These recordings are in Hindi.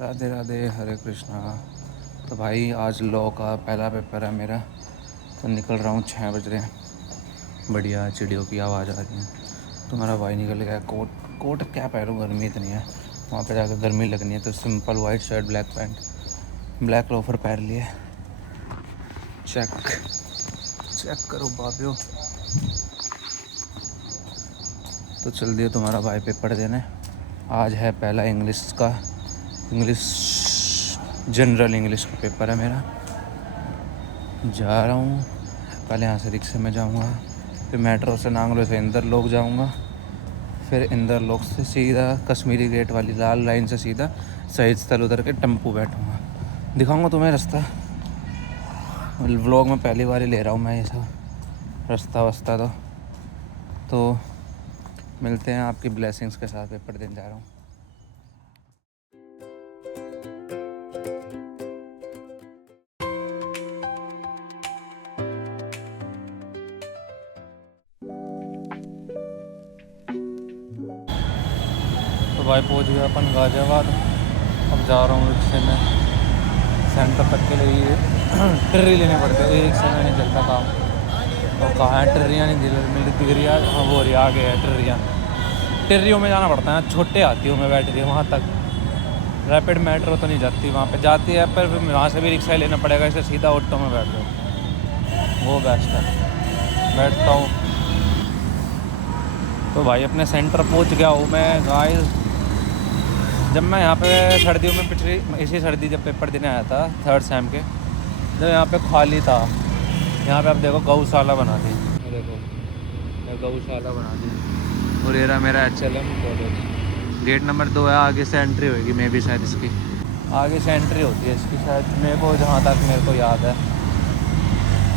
राधे राधे, हरे कृष्णा। तो भाई आज लॉ का पहला पेपर है मेरा, तो निकल रहा हूँ 6 बज रहे हैं। बढ़िया चिड़ियों की आवाज़ आ रही है। तो मेरा भाई निकल गया। कोट क्या पहनूँ, गर्मी इतनी है। वहाँ पे जाकर गर्मी लगनी है तो simple white shirt, black pant, black loafer पहन लिए। चेक करो बाबियो। तो चल दिए तुम्हारा भाई पेपर देने। आज है पहला इंग्लिश जनरल इंग्लिश का पेपर है मेरा। जा रहा हूँ, पहले यहाँ से रिक्शे में जाऊँगा, फिर मेट्रो से नांगलो से इंदर लोक जाऊँगा, फिर इंदर लोक से सीधा कश्मीरी गेट वाली लाल लाइन से सीधा शहीद स्थल उतर के टेम्पू बैठूँगा। दिखाऊँगा तुम्हें रास्ता। व्लॉग में पहली बार ही ले रहा हूँ मैं ये सब रास्ता वस्ता। तो मिलते हैं आपकी ब्लेसिंग्स के साथ। पेपर देने जा रहा हूँ। तो भाई पहुँच गया अपन गाज़ियाबाद। अब जा रहा हूँ रिक्शे में सेंटर तक के लिए। ट्री लेने पड़ते हैं, एक समय नहीं चलता काम। तो कहाँ है ट्रियाँ, नहीं दिख रही है। हाँ वो रही, आगे है ट्रियाँ। ट्रियों में जाना पड़ता है, छोटे आती हूँ मैं बैठ रही वहाँ तक। रैपिड मेट्रो तो नहीं जाती, वहाँ पे जाती है पर फिर वहाँ से भी रिक्शा लेना पड़ेगा, इससे सीधा ऑटो में बैठ जाओ, वो बेस्ट है। बैठता हूँ। तो भाई अपने सेंटर पहुँच गया हूँ मैं गाइस। जब मैं यहाँ पे सर्दियों में पिछली इसी सर्दी जब पेपर देने आया था 3rd सेम के, जब यहाँ पे खाली था, यहाँ पे आप देखो गौशाला बना दी। देखो गौशाला बना दी। और ये रहा मेरा HLM कॉलेज। गेट नंबर 2 है, आगे से एंट्री होगी। मे भी शायद इसकी आगे से एंट्री होती है इसकी शायद, मेरे को जहाँ तक मेरे को याद है।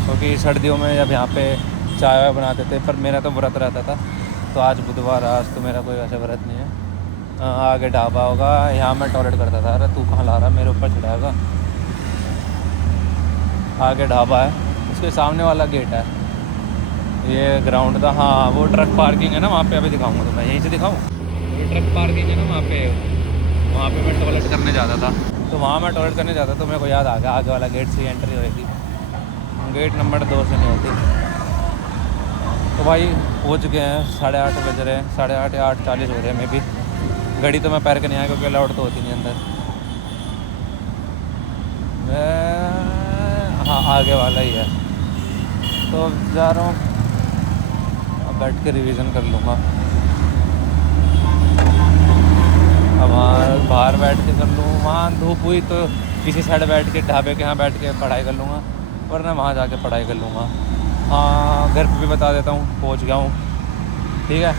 क्योंकि सर्दियों में जब यहाँ पे चाय वाय बनाते थे, पर मेरा तो व्रत रहता था, तो आज बुधवार, आज तो मेरा कोई वैसे व्रत नहीं है। आगे ढाबा होगा, यहाँ मैं टॉयलेट करता था। अरे तू कहाँ ला रहा, मेरे ऊपर चढ़ाएगा। आगे ढाबा है, उसके सामने वाला गेट है। ये ग्राउंड था। हाँ वो ट्रक पार्किंग है ना, वहाँ पे अभी दिखाऊंगा। तो मैं यहीं से दिखाऊँ, वो ट्रक पार्किंग है ना वहाँ पे मैं टॉयलेट करने जाता था। तो वहाँ मैं टॉयलेट करने जाता तो मेरे को याद आ गया, आगे वाला गेट से एंट्री होगी, गेट नंबर 2 से नहीं होती। तो भाई पहुँच गए हैं, 8:30 बज रहे हैं, 8:30 या 8:40 हो रहे हैं। मैं भी घड़ी तो मैं पैर के नहीं आया क्योंकि अलाउड तो होती नहीं अंदर। हाँ आगे वाला ही है। तो जा रहा हूँ, अब बैठ के रिवीजन कर लूँगा। अब वहाँ बाहर बैठ के कर लूँ, वहाँ धूप हुई तो किसी साइड बैठ के ढाबे के यहाँ बैठ के पढ़ाई कर लूँगा, वरना वहाँ जाके पढ़ाई कर लूँगा। हाँ घर पे भी बता देता हूँ पहुँच गया हूँ। ठीक है,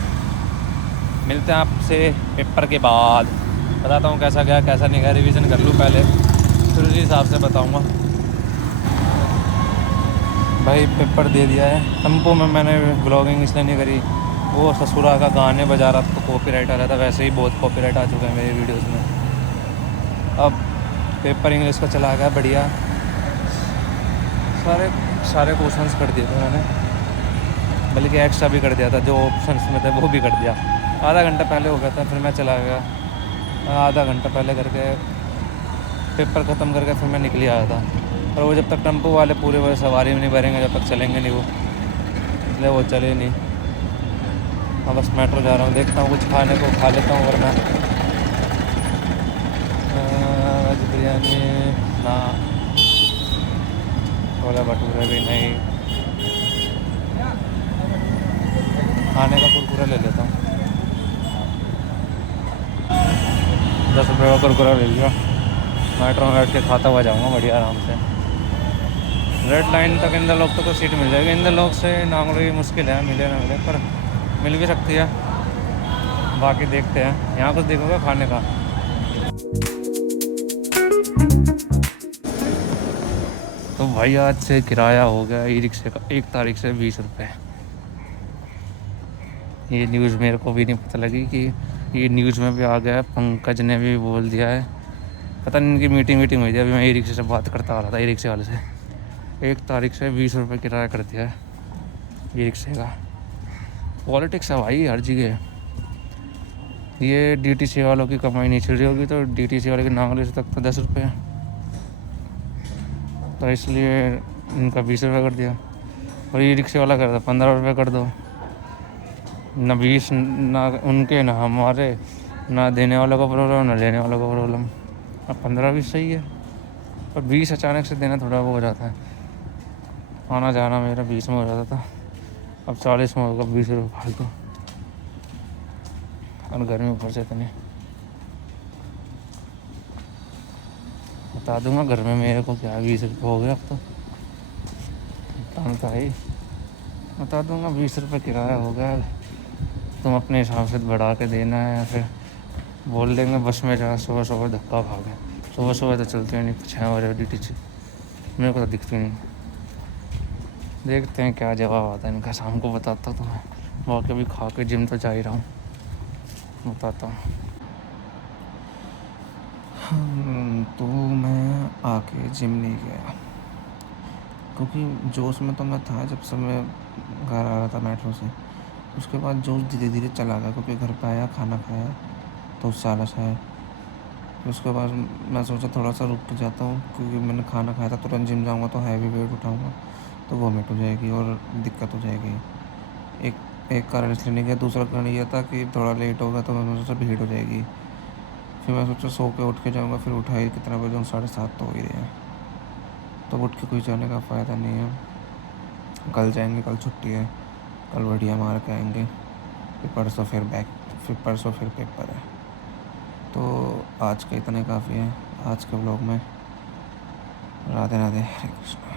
मिलते हैं आपसे पेपर के बाद। बताता हूँ कैसा गया कैसा नहीं गया, रिवीजन कर लूँ पहले, फिर उसी हिसाब से बताऊँगा। भाई पेपर दे दिया है। टेम्पो में मैंने ब्लॉगिंग इसलिए नहीं करी, वो ससुरा का गाने बजा रहा था तो कॉपीराइट आ रहा था। वैसे ही बहुत कॉपीराइट आ चुका है मेरी वीडियोज़ में। अब पेपर इंग्लिश का चला गया बढ़िया। सारे क्वेश्चंस कर दिए थे मैंने, बल्कि एक्स्ट्रा भी कर दिया था, जो ऑप्शंस में थे वो भी कर दिया। आधा घंटा पहले हो गया था, फिर मैं चला गया। आधा घंटा पहले करके पेपर ख़त्म करके फिर मैं निकल आया था। और वो जब तक टेम्पो वाले पूरे वो सवारी में नहीं भरेंगे जब तक चलेंगे नहीं वो, इसलिए वो चले नहीं। हाँ बस मेट्रो जा रहा हूँ, देखता हूँ कुछ खाने को खा लेता हूँ, वरना वेज बिरयानी ना, छोले भटूरे भी नहीं। खाने का कुरकुरा ले लेता हूँ, 10 रुपये का कुरकुरा ले लिया। मेट्रो में बैठ के खाता हुआ जाऊँगा बढ़िया आराम से। रेड लाइन तक इंदर लोग तो सीट मिल जाएगी। इंदर लोग से नांगलोई मुश्किल है, मिले ना मिले, पर मिल भी सकती है। बाकी देखते हैं, यहाँ कुछ देखोगे खाने का। तो भाई आज से किराया हो गया ई रिक्शे का 1 तारीख से 20 रुपये। ये न्यूज़ मेरे को भी नहीं पता लगी कि ये न्यूज़ में भी आ गया है। पंकज ने भी बोल दिया है, पता नहीं इनकी मीटिंग हुई थी। अभी मैं ई रिक्शे से बात करता आ रहा था, ई रिक्शे वाले से 1 तारीख से 20 रुपये किराया कर दिया है ई रिक्शे का। पॉलिटिक्स है भाई हर जगह। ये डीटीसी वालों की कमाई नहीं चल रही होगी, तो डीटीसी वाले की नांगली से तक तो 10 रुपये, तो इसलिए इनका 20 रुपये कर दिया। और ये रिक्शे वाला कर दो 15 रुपये कर दो, ना 20 ना उनके ना हमारे, ना देने वालों का प्रॉब्लम ना लेने वालों का प्रॉब्लम। अब 15 भी सही है, पर 20 अचानक से देना थोड़ा वो हो जाता है। आना जाना मेरा 20 में हो जाता था, अब 40 में होगा, 20 रुपये फालतू। और गर्मी ऊपर से इतनी, बता दूंगा घर में मेरे को क्या 20 रुपये हो गया अब तो, ही बता दूंगा 20 रुपये किराया हो गया, तुम अपने हिसाब से बढ़ा के देना है, या फिर बोल देंगे बस में जा, सुबह सुबह धक्का भागे। सुबह सुबह तो चलती नहीं, 6 बजे ड्यूटी, मेरे को तो दिखती नहीं। देखते हैं क्या जवाब आता है इनका, शाम को बताता हूँ तुम्हें। वाकई अभी खा के जिम तो जा ही रहा हूँ, बताता हूँ। तो मैं आके जिम नहीं गया, क्योंकि जोश में तो मैं था जब से मैं घर आ रहा था मेट्रो से। उसके बाद जोश धीरे धीरे चला गया, क्योंकि घर पे आया, खाना खाया, तो उससे आलस आया। उसके बाद मैं सोचा थोड़ा सा रुक के जाता हूँ, क्योंकि मैंने खाना खाया था, तुरंत जिम जाऊँगा तो हैवी वेट उठाऊँगा तो वोमिट हो जाएगी और दिक्कत हो जाएगी। एक कारण इसलिए नहीं गया, दूसरा कारण ये था कि थोड़ा लेट होगा तो मैंने सोचा भीड़ हो जाएगी। फिर मैं सोचा सो के उठ के जाऊँगा, फिर उठा ही कितना बजे, 7:30 तो हो ही रहे हैं, तो उठ के कोई जाने का फ़ायदा नहीं है। कल जाएंगे, कल छुट्टी है, कल बढ़िया मार के आएंगे, फिर परसों फिर पेपर है। तो आज के इतने काफ़ी है आज के व्लॉग में। राधे राधे, हरे कृष्ण।